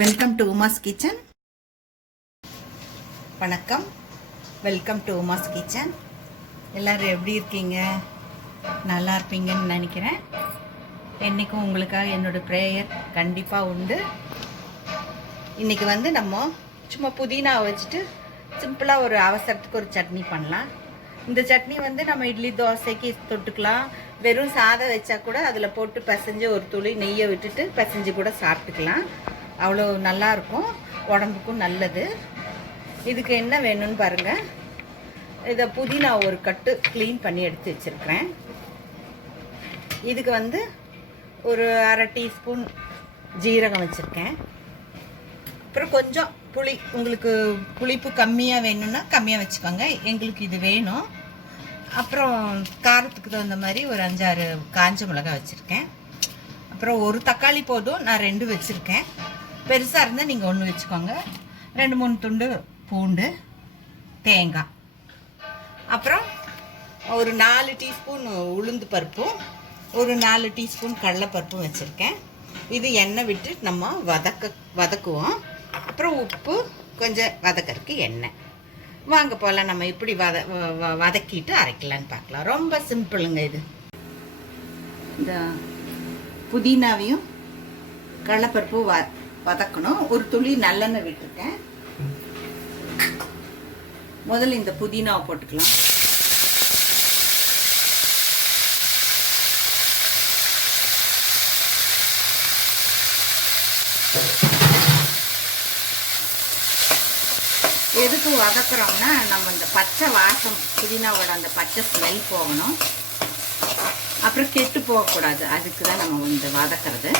Welcome to Uma's kitchen. வணக்கம். Welcome to Uma's kitchen. எல்லோரும் எப்படி இருக்கீங்க? நல்லா இருப்பீங்கன்னு நினைக்கிறேன். என்றைக்கும் உங்களுக்காக என்னோடய ப்ரேயர் கண்டிப்பாக உண்டு. இன்றைக்கி நம்ம சும்மா புதினா வச்சுட்டு சிம்பிளாக ஒரு அவசரத்துக்கு ஒரு சட்னி பண்ணலாம். இந்த சட்னி நம்ம இட்லி தோசைக்கு தொட்டுக்கலாம். வெறும் சாதம் வச்சா கூட அதில் போட்டு பிசைஞ்சு ஒரு துளி நெய்யை விட்டுட்டு பிசைஞ்சு கூட சாப்பிட்டுக்கலாம். அவ்வளோ நல்லாயிருக்கும், உடம்புக்கும் நல்லது. இதுக்கு என்ன வேணும்னு பாருங்கள். இதை புதினா ஒரு கட்டு க்ளீன் பண்ணி எடுத்து வச்சுருக்கிறேன். இதுக்கு ஒரு அரை டீஸ்பூன் ஜீரகம் வச்சுருக்கேன். அப்புறம் கொஞ்சம் புளி, உங்களுக்கு புளிப்பு கம்மியாக வேணும்னா கம்மியாக வச்சுக்கோங்க. எங்களுக்கு இது வேணும். அப்புறம் காரத்துக்கு தகுந்த மாதிரி ஒரு 5-6 காஞ்ச மிளகாய் வச்சுருக்கேன். அப்புறம் ஒரு தக்காளி போதும், நான் 2 வச்சுருக்கேன். பெருசாக இருந்தால் நீங்கள் 1 வச்சுக்கோங்க. 2-3 துண்டு பூண்டு, தேங்காய், அப்புறம் ஒரு 4 டீஸ்பூன் உளுந்து பருப்பும் ஒரு 4 டீஸ்பூன் கடலைப்பருப்பும் வச்சுருக்கேன். இது எண்ணெய் விட்டு நம்ம வதக்குவோம். அப்புறம் உப்பு, கொஞ்சம் வதக்கறதுக்கு எண்ணெய். வாங்க போகலாம், நம்ம இப்படி வதக்கிட்டு அரைக்கலான்னு பார்க்கலாம். ரொம்ப சிம்பிளுங்க இது. இந்த புதினாவையும் கடலைப்பருப்பும் வதக்கணும். ஒரு துளி நல்லெண்ணெய் விட்டுருக்கேன். முதல்ல இந்த புதினாவை போட்டுக்கலாம். எதுக்கு வதக்குறோம்னா, நம்ம இந்த பச்சை வாசம், புதினாவோட அந்த பச்சை ஸ்மெல் போகணும். அப்புறம் கெட்டு போகக்கூடாது. அதுக்கு தான் நம்ம இந்த வதக்கிறது.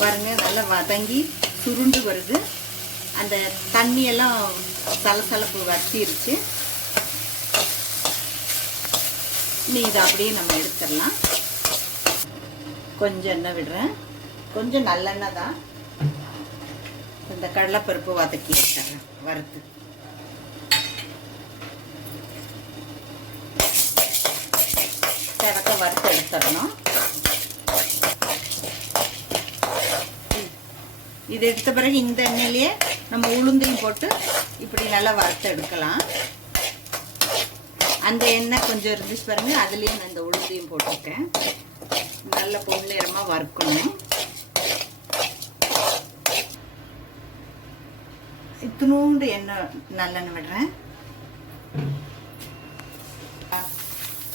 பாருங்க, நல்லா வதங்கி சுருண்டு வருது. அந்த தண்ணியெல்லாம் சலசலப்பு வத்திருச்சு. நீ இதை அப்படியே நம்ம எடுத்துடலாம். கொஞ்சம் எண்ணெய் விடுறேன், கொஞ்சம் நல்லெண்ணெய் தான். இந்த கடலைப்பருப்பு வதக்கி எடுத்துறேன், வறுத்து. செவக்க வறுத்து எடுத்துடணும். இது எடுத்த பிறகு இந்த எண்ணெயிலேயே நம்ம உளுந்தையும் போட்டு இப்படி நல்லா வறுத்து எடுக்கலாம். அந்த எண்ணெய் கொஞ்சம் இருந்துச்சு பாருங்க, அதுலேயே நான் இந்த உளுந்தையும் போட்டிருக்கேன். நல்ல பொன்னிறமாக வறுக்கணும். இத்தினூண்டு எண்ணெய் நல்லெண்ணெய் விடுறேன்.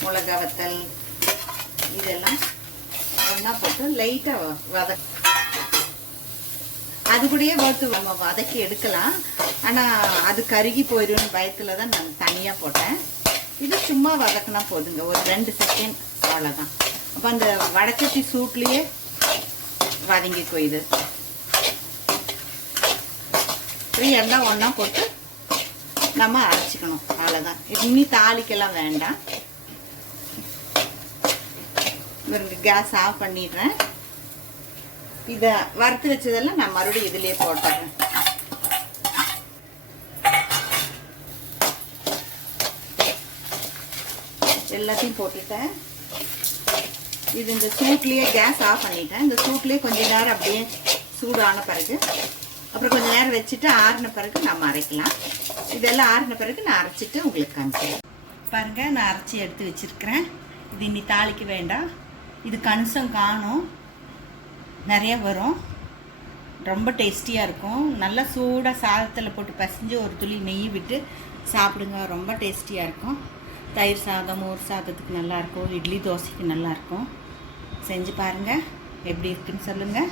மிளகா வத்தல் இதெல்லாம் ஒன்றா போட்டு லைட்டாக அது கூடயே வறுத்து நம்ம வதக்கி எடுக்கலாம். ஆனால் அது கருகி போயிடும்னு பயத்தில் தான் நான் தனியாக போட்டேன். இது சும்மா வதக்கினா போதுங்க, ஒரு 2 செகண்ட், அவ்வளோதான். அப்போ அந்த வடச்சட்டி சூட்லேயே வதங்கிக்கும். இது எல்லாம் ஒன்றா போட்டு நம்ம அரைச்சிக்கணும், அவ்வளோதான். இன்னி தாளிக்கெல்லாம் வேண்டாம். கேஸ் ஆஃப் பண்ணிடுறேன். இதை வறுத்து வச்சதெல்லாம் நான் மறுபடியும் இதுலேயே போட்டுறேன். எல்லாத்தையும் போட்டுட்டேன். இது இந்த சூட்லேயே கேஸ் ஆஃப் பண்ணிட்டேன். இந்த சூட்லேயே கொஞ்ச நேரம் அப்படியே சூடான பிறகு, அப்புறம் கொஞ்சம் நேரம் வச்சுட்டு ஆறின பிறகு நம்ம அரைக்கலாம். இதெல்லாம் ஆறின பிறகு நான் அரைச்சிட்டு உங்களுக்கு காமிக்கிறேன். பாருங்கள், நான் அரைச்சி எடுத்து வச்சுருக்கிறேன். இது இன்னி தாளிக்க வேண்டாம். இது கன்சம் காணும், நிறைய வரும். ரொம்ப டேஸ்டியாக இருக்கும். நல்லா சூடாக சாதத்தில் போட்டு பசைஞ்சு ஒரு துளி நெய் விட்டு சாப்பிடுங்க, ரொம்ப டேஸ்டியாக இருக்கும். தயிர் சாதம், மோர் சாதத்துக்கு நல்லாயிருக்கும், இட்லி தோசைக்கு நல்லாயிருக்கும். செஞ்சு பாருங்கள், எப்படி இருக்குன்னு சொல்லுங்கள்.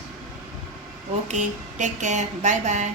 ஓகே, டேக் கேர், பாய் பாய்.